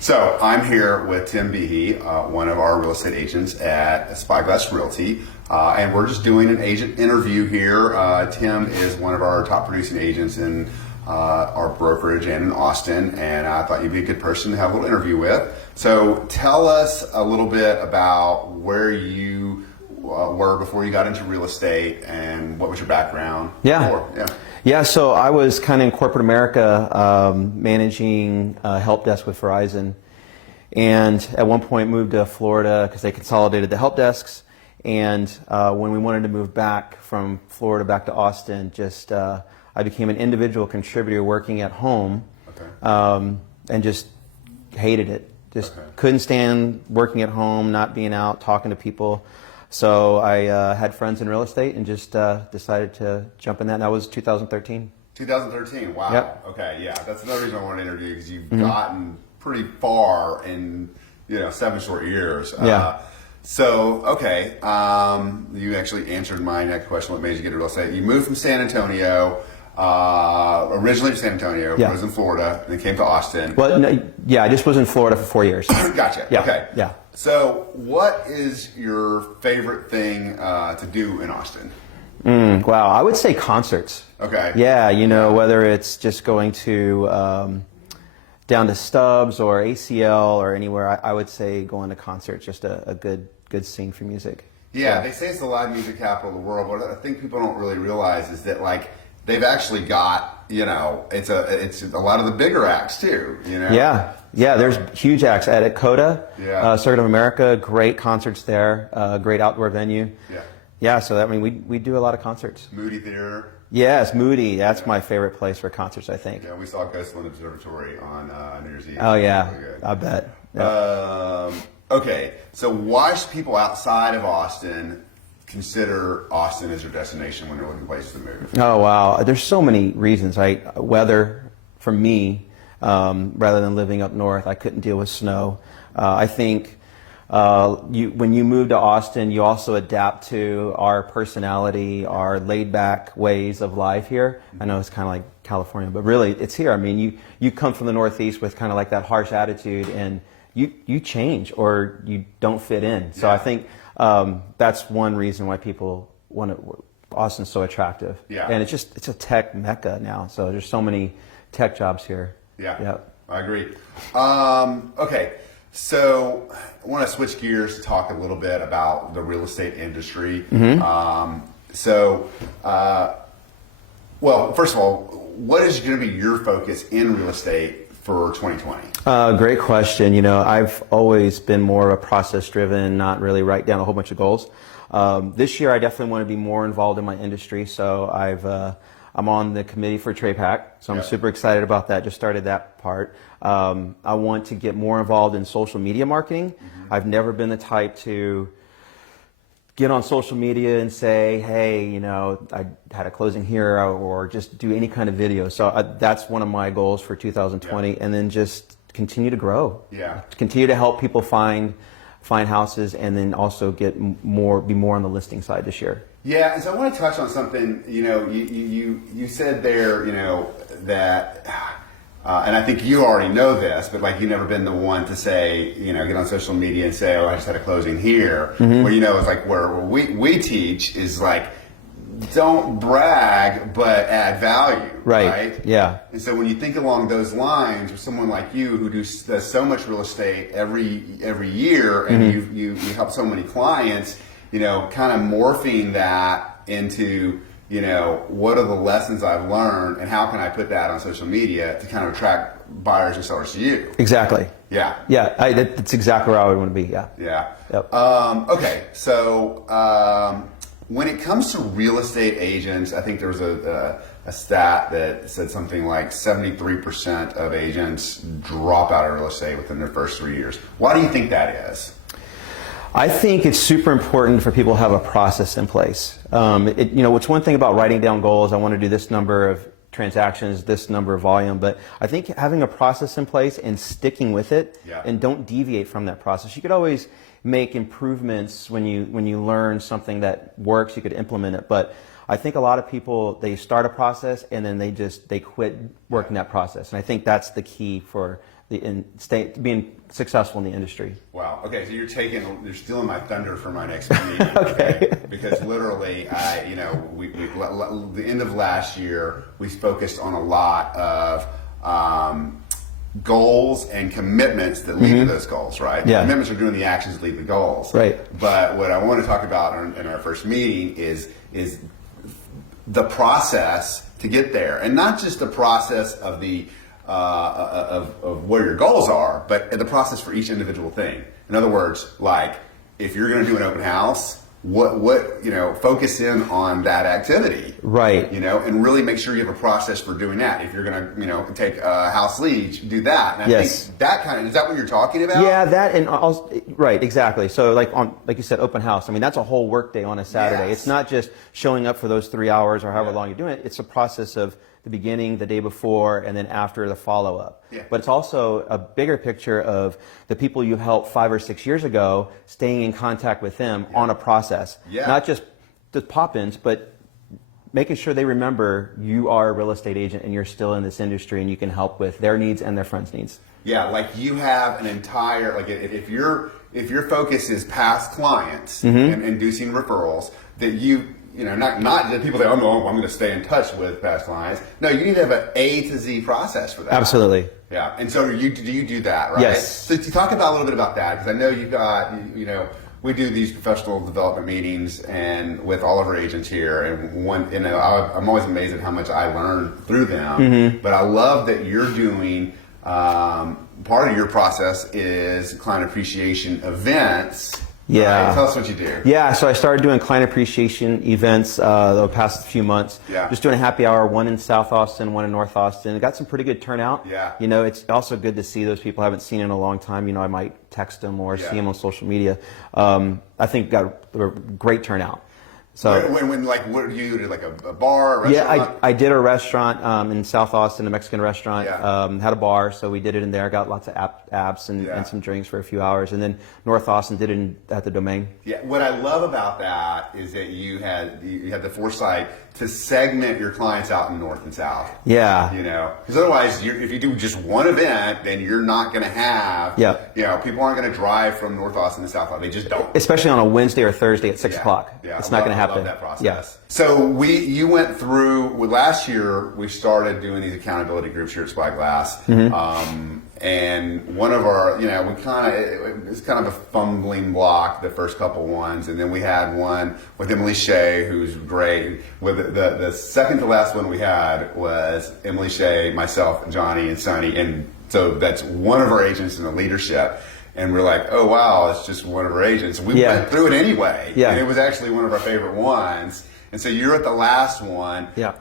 So I'm here with Tim Behe, one of our real estate agents at Spyglass Realty, and we're just doing an agent interview here. Tim is one of our top producing agents in our brokerage and in Austin, and I thought you'd be a good person to have a little interview with. So tell us a little bit about where you were before you got into real estate, and what was your background before? Yeah, so I was kind of in corporate America, managing help desk with Verizon, and at one point moved to Florida because they consolidated the help desks. And when we wanted to move back from Florida back to Austin, I became an individual contributor working at home, and just hated it. Couldn't stand working at home, not being out, talking to people. So I had friends in real estate and just decided to jump in that. And that was 2013. 2013, wow. Yep. Okay, yeah, that's another reason I wanted to interview, because you've gotten pretty far in 7 short years. So, okay, you actually answered my next question, what made you get into real estate. You moved from San Antonio, originally from San Antonio, was in Florida, and then came to Austin. Well, no, I just was in Florida for 4 years. Gotcha, okay. Yeah. So, what is your favorite thing to do in Austin? Wow, I would say concerts. Okay. Yeah, whether it's just going to down to Stubbs or ACL or anywhere, I would say going to concerts, just a good scene for music. Yeah, they say it's the live music capital of the world. What I think people don't really realize is that, like, they've actually got, it's a lot of the bigger acts too, Yeah, there's huge acts at Coda, Circuit of America, great concerts there, great outdoor venue. Yeah, so we do a lot of concerts. Moody Theater. Yes, Moody, that's my favorite place for concerts, I think. Yeah, we saw Ghostland Observatory on New Year's Eve. Oh yeah, I bet. Yeah. Okay, so why should people outside of Austin consider Austin as their destination when they're looking for places to move? Oh wow, there's so many reasons. Weather, for me, rather than living up north, I couldn't deal with snow. I think when you move to Austin, you also adapt to our personality, our laid-back ways of life here. I know it's kind of like California, but really it's here. I mean, you come from the Northeast with kind of like that harsh attitude, and you change or you don't fit in. So I think that's one reason why people Austin's so attractive. Yeah. And it's a tech mecca now. So there's so many tech jobs here. Yeah. I agree. Okay. So I want to switch gears to talk a little bit about the real estate industry. Well, first of all, what is going to be your focus in real estate for 2020? Great question. I've always been more of a process-driven, not really write down a whole bunch of goals. This year, I definitely want to be more involved in my industry. So I'm on the committee for TradePac, so I'm super excited about that. Just started that part. I want to get more involved in social media marketing. I've never been the type to get on social media and say, hey, I had a closing here, or just do any kind of video. So that's one of my goals for 2020, and then just continue to grow. Continue to help people find houses, and then also be more on the listing side this year. Yeah, and so I want to touch on something. You said there, that, and I think you already know this, but like you've never been the one to say, get on social media and say, oh, I just had a closing here. Well, it's like where we teach is like, don't brag, but add value. Right? Yeah. And so when you think along those lines, with someone like you who does so much real estate every year, and you help so many clients, kind of morphing that into, what are the lessons I've learned, and how can I put that on social media to kind of attract buyers and sellers to you? Exactly. Yeah. Yeah, that's exactly where I would want to be. Yeah. Yeah. Yep. Okay, so when it comes to real estate agents, I think there was a stat that said something like 73% of agents drop out of real estate within their first 3 years. Why do you think that is? I think it's super important for people to have a process in place. It's one thing about writing down goals. I want to do this number of transactions, this number of volume, but I think having a process in place and sticking with it, and don't deviate from that process. You could always make improvements when you learn something that works. You could implement it, but I think a lot of people, they start a process and then they quit working that process, and I think that's the key for being successful in the industry. Wow. Okay, so you're stealing my thunder for my next meeting. Okay. Because literally, the end of last year, we focused on a lot of goals and commitments that lead to those goals, right? Yeah. Commitments are doing the actions that lead to goals. Right. But what I want to talk about in our first meeting is the process to get there, and not just the process of the of where your goals are, but the process for each individual thing. In other words, like if you're going to do an open house, what focus in on that activity, right? And really make sure you have a process for doing that. If you're going to take a house lead, do that. And I think that is that what you're talking about? Yeah, that and also, right, exactly. So like you said, open house. I mean, that's a whole work day on a Saturday. Yes. It's not just showing up for those 3 hours or however long you're doing it. It's a process of the beginning, the day before, and then after the follow-up. Yeah. But it's also a bigger picture of the people you helped 5 or 6 years ago, staying in contact with them on a process. Yeah. Not just the pop-ins, but making sure they remember you are a real estate agent and you're still in this industry and you can help with their needs and their friends' needs. Yeah, like you have an entire, like if your focus is past clients and inducing referrals, that not that people say, oh no, I'm going to stay in touch with past clients. No, you need to have an A to Z process for that. Absolutely. Yeah, and so do you do that, right? Yes. So to talk about a little bit about that, because I know you've got, we do these professional development meetings and with all of our agents here, and I'm always amazed at how much I learn through them. But I love that you're doing. Part of your process is client appreciation events. Yeah. Right? Tell us what you do. Yeah, so I started doing client appreciation events the past few months. Yeah. Just doing a happy hour, one in South Austin, one in North Austin. It got some pretty good turnout. Yeah. It's also good to see those people I haven't seen in a long time. I might text them or see them on social media. I think got a great turnout. So what do you do, like a bar, a restaurant? Yeah, I did a restaurant in South Austin, a Mexican restaurant. Yeah. Had a bar, so we did it in there. Got lots of apps and some drinks for a few hours. And then North Austin did it at the Domain. Yeah, what I love about that is that you had the foresight to segment your clients out in North and South. Yeah. Because otherwise, if you do just one event, then you're not going to have. Yeah. People aren't going to drive from North Austin to South Austin. They just don't. Especially on a Wednesday or Thursday at 6 o'clock. Yeah. It's not going to happen. I love that process. Yeah. So you went through last year. We started doing these accountability groups here at Spyglass, and one of our, it was kind of a fumbling block the first couple ones, and then we had one with Emily Shea, who's great. With the second to last one we had was Emily Shea, myself, Johnny, and Sonny, and so that's one of our agents in the leadership. And we're like, oh wow, it's just one of our agents. We went through it anyway, and it was actually one of our favorite ones. And so you're at the last one. Yeah.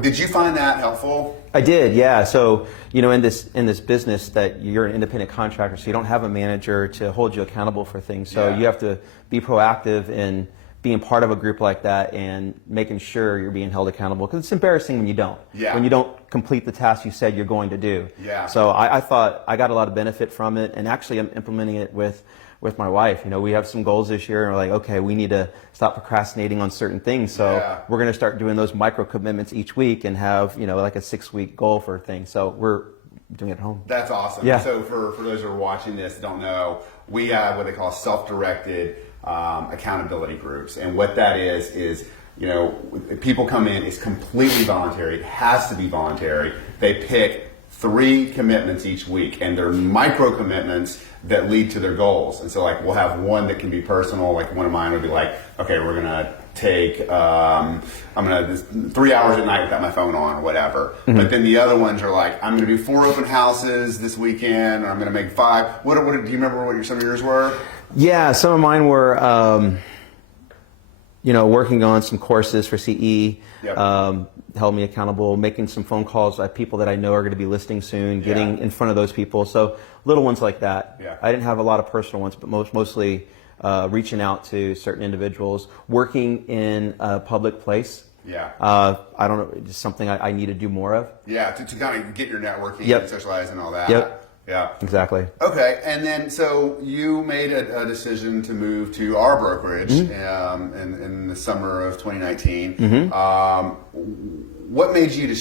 Did you find that helpful? I did, yeah. So in this business that you're an independent contractor, so you don't have a manager to hold you accountable for things. So you have to be proactive in being part of a group like that and making sure you're being held accountable, because it's embarrassing when you don't. Yeah. When you don't complete the task you said you're going to do. Yeah. So I thought I got a lot of benefit from it, and actually I'm implementing it with my wife. We have some goals this year, and we're like, okay, we need to stop procrastinating on certain things. So we're going to start doing those micro commitments each week and have like a 6-week goal for things. So we're doing it at home. That's awesome. Yeah. So for those who are watching this don't know, we have what they call self-directed accountability groups, and what that is people come in, it's completely voluntary. It has to be voluntary. They pick 3 commitments each week, and they're micro commitments that lead to their goals. And so we'll have one that can be personal, like one of mine would be like, okay, we're gonna take I'm gonna 3 hours at night without my phone on or whatever. But then the other ones are like, I'm gonna do 4 open houses this weekend, or I'm gonna make 5. What do you remember what some of yours were? Yeah, some of mine were working on some courses for CE. Yep. Held me accountable, making some phone calls at people that I know are going to be listing soon, getting in front of those people. So little ones like that. Yeah. I didn't have a lot of personal ones, but mostly reaching out to certain individuals, working in a public place. Yeah. I don't know, just something I need to do more of. Yeah, to kind of get your networking and socialize and all that. Yep. Yeah. Exactly. Okay, and then so you made a decision to move to our brokerage in the summer of 2019. What made you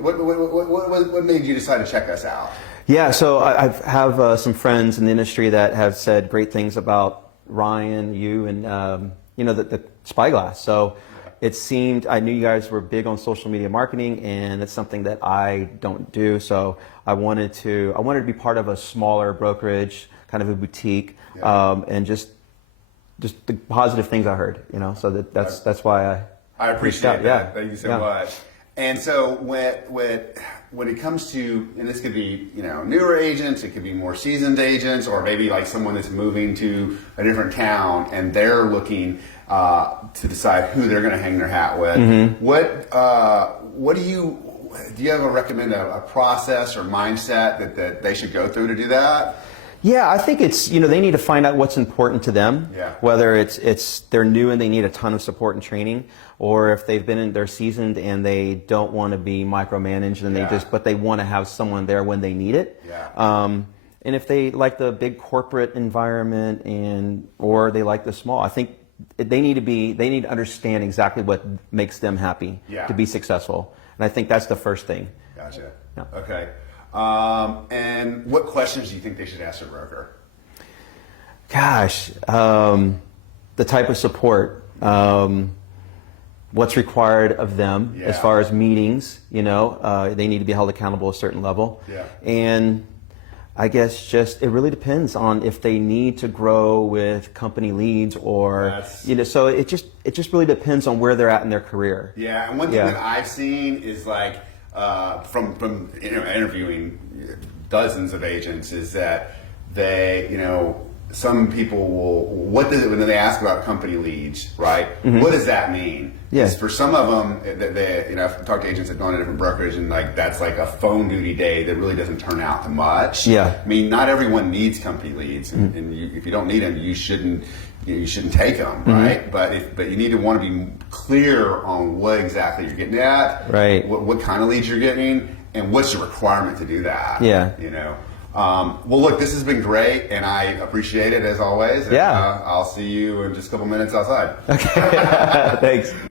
What made you decide to check us out? Yeah, so I have some friends in the industry that have said great things about Ryan, you, and the Spyglass. So it seemed, I knew you guys were big on social media marketing, and it's something that I don't do. So I wanted to be part of a smaller brokerage, kind of a boutique, and just the positive things I heard. So that's why I appreciate that. Yeah. Thank you so much. And so when it comes to, and this could be newer agents, it could be more seasoned agents, or maybe like someone that's moving to a different town and they're looking to decide who they're going to hang their hat with. Mm-hmm. What do you have a process or mindset that they should go through to do that? Yeah, I think it's, they need to find out what's important to them. Yeah. Whether it's they're new and they need a ton of support and training, or if they're seasoned and they don't want to be micromanaged and but they want to have someone there when they need it. Yeah. And if they like the big corporate environment or they like the small, I think they need to understand exactly what makes them happy to be successful. And I think that's the first thing. Gotcha. Yeah. Okay. And what questions do you think they should ask their broker? Gosh, the type of support, what's required of them as far as meetings, they need to be held accountable at a certain level. Yeah. And I guess it really depends on if they need to grow with company leads or, so it just really depends on where they're at in their career. Yeah. And one thing that I've seen is like, from interviewing dozens of agents, is that they, some people will, when they ask about company leads, right? Mm-hmm. What does that mean? Yes. For some of them, I've talked to agents that gone to different brokerage, and like that's like a phone duty day that really doesn't turn out to much. Yeah. I mean, not everyone needs company leads, and, if you don't need them, you shouldn't take them, right? But you need to want to be clear on what exactly you're getting at, right? What kind of leads you're getting, and what's the requirement to do that. Yeah. Well, look, this has been great, and I appreciate it as always. And, yeah. I'll see you in just a couple minutes outside. Okay. Thanks.